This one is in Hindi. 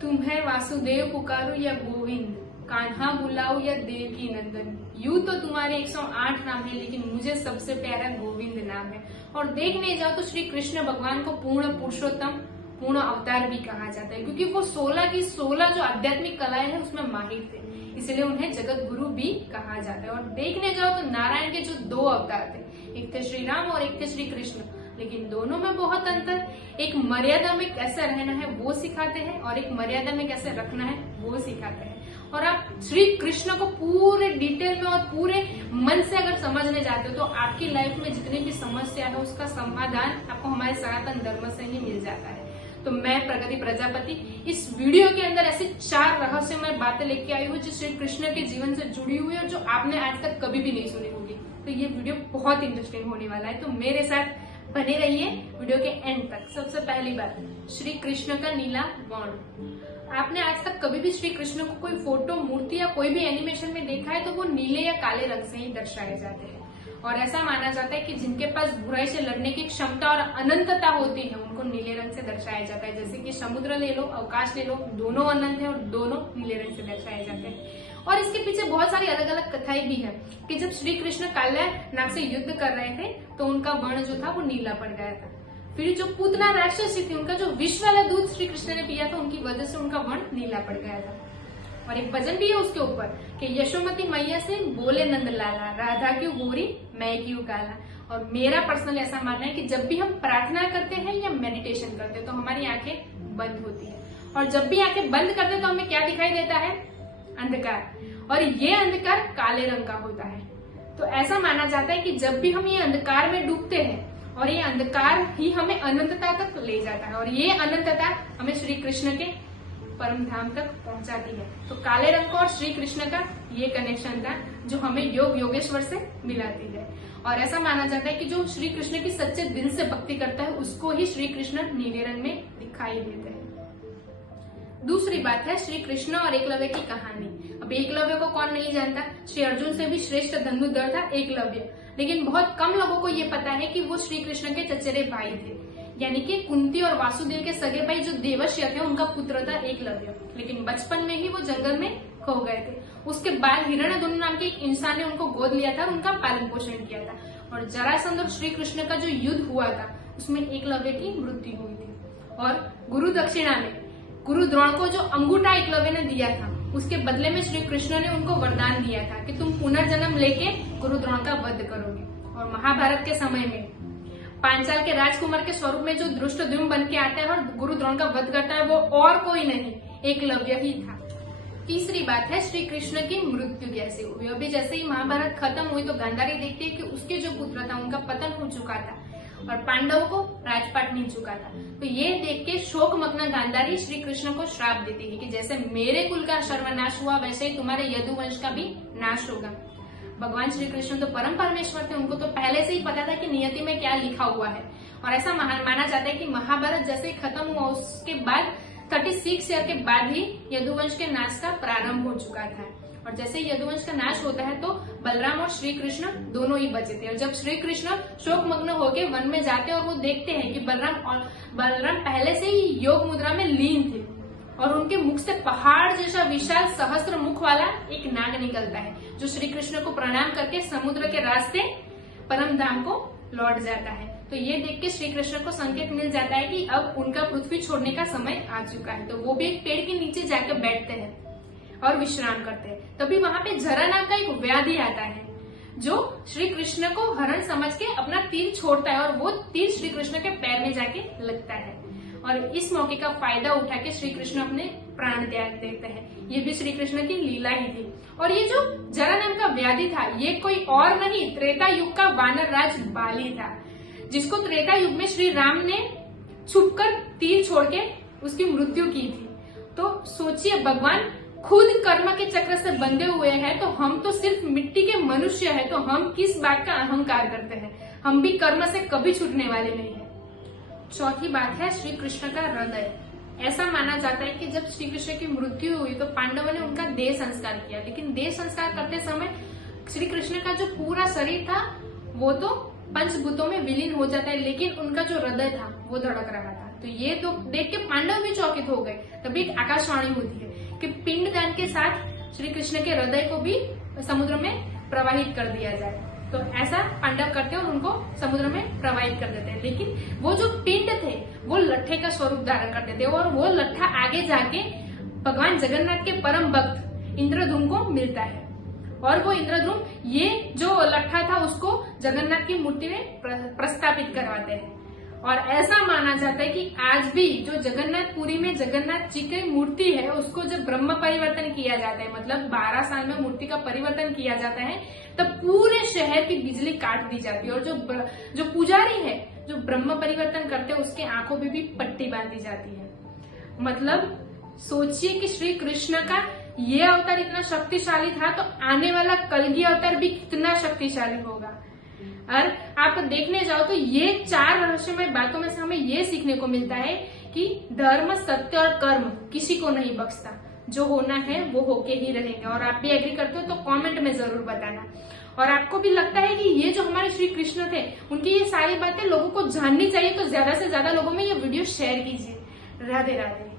तुम्हें वासुदेव पुकारो या गोविंद, कान्हा बुलाओ या देवकी नंदन। यूं तो तुम्हारे 108 नाम है, लेकिन मुझे सबसे प्यारा गोविंद नाम है। और देखने जाओ तो श्री कृष्ण भगवान को पूर्ण पुरुषोत्तम, पूर्ण अवतार भी कहा जाता है, क्योंकि वो 16 की 16 जो आध्यात्मिक कलाएं हैं उसमें माहिर थे, इसलिए उन्हें जगत गुरु भी कहा जाता है। और देखने जाओ तो नारायण के जो 2 अवतार थे, एक थे श्री राम और एक थे श्री कृष्ण, लेकिन दोनों में बहुत अंतर। एक मर्यादा में कैसे रहना है वो सिखाते हैं, और एक मर्यादा में कैसे रखना है वो सिखाते हैं। और आप श्री कृष्ण को पूरे डिटेल में और पूरे मन से अगर समझने जाते हो तो आपकी लाइफ में जितनी भी समस्या है उसका समाधान आपको हमारे सनातन धर्म से ही मिल जाता है। तो मैं प्रगति प्रजापति इस वीडियो के अंदर ऐसी 4 रहस्यमय बातें लेके आई हूँ जो श्री कृष्ण के जीवन से जुड़ी हुई है और जो आपने आज तक कभी भी नहीं सुनी होगी। तो ये वीडियो बहुत इंटरेस्टिंग होने वाला है, तो मेरे साथ बने रहिए वीडियो के एंड तक। सबसे पहली बात, श्री कृष्ण का नीला वर्ण। आपने आज तक कभी भी श्री कृष्ण को कोई फोटो, मूर्ति या कोई भी एनिमेशन में देखा है तो वो नीले या काले रंग से ही दर्शाए जाते हैं। और ऐसा माना जाता है कि जिनके पास बुराई से लड़ने की क्षमता और अनंतता होती है उनको नीले रंग से दर्शाया जाता है। जैसे कि समुद्र ले लो, अवकाश ले लो, दोनों अनंत है और दोनों नीले रंग से दर्शाए जाते हैं। और इसके पीछे बहुत सारी अलग अलग कथाएं भी है कि जब श्री कृष्ण काल्या नाग से युद्ध कर रहे थे तो उनका वर्ण जो था वो नीला पड़ गया था। फिर जो पूतना राक्षसी थी, उनका जो विष वाला दूध श्री कृष्ण ने पिया था, उनकी वजह से उनका वर्ण नीला पड़ गया था। और एक भजन भी है उसके ऊपर कि यशोमती मैया से बोले नंद लाला, राधा क्यों गोरी मैं क्यों काला। और मेरा पर्सनल ऐसा मानना है कि जब भी हम प्रार्थना करते हैं या मेडिटेशन करते हैं तो हमारी आंखें बंद होती है, और जब भी आंखें बंद करते हैं तो हमें क्या दिखाई देता है? अंधकार। और ये अंधकार काले रंग का होता है। तो ऐसा माना जाता है कि जब भी हम ये अंधकार में डूबते हैं और ये अंधकार ही हमें अनंतता तक ले जाता है, और ये अनंतता हमें श्री कृष्ण के परम धाम तक पहुंचाती है। तो काले रंग का और श्री कृष्ण का ये कनेक्शन था जो हमें योग योगेश्वर से मिलाती है। और ऐसा माना जाता है कि जो श्री कृष्ण की सच्चे दिल से भक्ति करता है उसको ही श्री कृष्ण नीले रंग में दिखाई देते हैं। दूसरी बात है श्री कृष्ण और एकलव्य की कहानी। अब एकलव्य को कौन नहीं जानता? श्री अर्जुन से भी श्रेष्ठ धनुर्धर था एकलव्य, लेकिन बहुत कम लोगों को ये पता है कि वो श्री कृष्ण के चचेरे भाई थे, यानी कि कुंती और वासुदेव के सगे भाई जो देवश्य थे उनका पुत्र था एकलव्य। लेकिन बचपन में ही वो जंगल में खो गए थे। उसके बाद हिरण्यधनु नाम के एक इंसान ने उनको गोद लिया था, उनका पालन पोषण किया था। और जरासंध और श्री कृष्ण का जो युद्ध हुआ था उसमें एकलव्य की मृत्यु हुई थी। और गुरु दक्षिणा में गुरु द्रोण को जो अंगूठा एकलव्य ने दिया था उसके बदले में श्री कृष्ण ने उनको वरदान दिया था कि तुम पुनर्जन्म लेके गुरु द्रोण का वध करोगे। और महाभारत के समय में पांचाल के राजकुमार के स्वरूप में जो धृष्टद्युम्न बन के आता है और गुरु द्रोण का वध करता है वो और कोई नहीं, एकलव्य ही था। तीसरी बात है श्री कृष्ण की मृत्यु कैसे हुई। अभी जैसे ही महाभारत खत्म हुई तो गांधारी देखती है कि उसके जो पुत्र था उनका पतन हो चुका था और पांडवों को राजपाट मिल चुका था। तो ये देख के शोकमग्न गांधारी श्री कृष्ण को श्राप देती है कि जैसे मेरे कुल का सर्वनाश हुआ वैसे ही तुम्हारे यदुवंश का भी नाश होगा। भगवान श्री कृष्ण तो परम परमेश्वर थे, उनको तो पहले से ही पता था कि नियति में क्या लिखा हुआ है। और ऐसा माना जाता है कि महाभारत जैसे ही खत्म हुआ उसके बाद 36 ईयर के बाद ही यदुवंश के नाश का प्रारंभ हो चुका था। और जैसे ही यदुवंश का नाश होता है तो बलराम और श्री कृष्ण दोनों ही बचे थे। और जब श्री कृष्ण शोकमग्न होकर वन में जाते हैं और वो देखते हैं कि बलराम पहले से ही योग मुद्रा में लीन थे और उनके मुख से पहाड़ जैसा विशाल सहस्त्र मुख वाला एक नाग निकलता है जो श्री कृष्ण को प्रणाम करके समुद्र के रास्ते परम धाम को लौट जाता है। तो ये देख के श्री कृष्ण को संकेत मिल जाता है कि अब उनका पृथ्वी छोड़ने का समय आ चुका है। तो वो भी एक पेड़ के नीचे जाकर बैठते हैं और विश्राम करते हैं। तभी वहां पे जरा नाम का एक व्याधि आता है जो श्री कृष्ण को हरण समझ के अपना तीर छोड़ता है और वो तीर श्री कृष्ण के पैर में जाके लगता है। और इस मौके का फायदा उठा के श्री कृष्ण अपने प्राण त्याग देते हैं। ये भी श्री कृष्ण की लीला ही थी। और ये जो जरा नाम का व्याधि था ये कोई और नहीं, त्रेता युग का वानर राज बाली था, जिसको त्रेता युग में श्री राम ने छुपकर तीर छोड़ के उसकी मृत्यु की थी। तो सोचिए, भगवान खुद कर्म के चक्र से बंधे हुए हैं तो हम तो सिर्फ मिट्टी के मनुष्य हैं, तो हम किस बात का अहंकार करते हैं? हम भी कर्म से कभी छूटने वाले नहीं है। चौथी बात है श्री कृष्ण का हृदय। ऐसा माना जाता है कि जब श्री कृष्ण की मृत्यु हुई तो पांडवों ने उनका देह संस्कार किया, लेकिन देह संस्कार करते समय श्री कृष्ण का जो पूरा शरीर था वो तो पंचभूतों में विलीन हो जाता है, लेकिन उनका जो हृदय था वो धड़क रहा था। तो ये तो देख के पांडव भी चौकित हो गए। तभी एक आकाशवाणी होती है कि पिंडदान के साथ श्री कृष्ण के हृदय को भी समुद्र में प्रवाहित कर दिया जाए। तो ऐसा पांडव करते हैं और उनको समुद्र में प्रवाहित कर देते हैं। लेकिन वो जो पिंड थे वो लट्ठे का स्वरूप धारण करते थे और वो लट्ठा आगे जाके भगवान जगन्नाथ के परम भक्त इंद्रधुम को मिलता है। और वो इंद्रधुम ये जो लट्ठा था उसको जगन्नाथ की मूर्ति में प्रस्थापित करवाते हैं। और ऐसा माना जाता है कि आज भी जो जगन्नाथपुरी में जगन्नाथ जी की मूर्ति है उसको जब ब्रह्म परिवर्तन किया जाता है, मतलब 12 साल में मूर्ति का परिवर्तन किया जाता है, तब पूरे शहर की बिजली काट दी जाती है। और जो पुजारी है जो ब्रह्म परिवर्तन करते हैं उसके आंखों पे भी पट्टी बांधी जाती है। मतलब सोचिए कि श्री कृष्ण का ये अवतार इतना शक्तिशाली था तो आने वाला कलगी अवतार भी कितना शक्तिशाली होगा। और आप देखने जाओ तो ये 4 रहस्यमय बातों में से हमें ये सीखने को मिलता है कि धर्म, सत्य और कर्म किसी को नहीं बख्शता। जो होना है वो होके ही रहेगा। और आप भी एग्री करते हो तो कमेंट में जरूर बताना। और आपको भी लगता है कि ये जो हमारे श्री कृष्ण थे उनकी ये सारी बातें लोगों को जाननी चाहिए, तो ज्यादा से ज्यादा लोगों में ये वीडियो शेयर कीजिए। राधे राधे।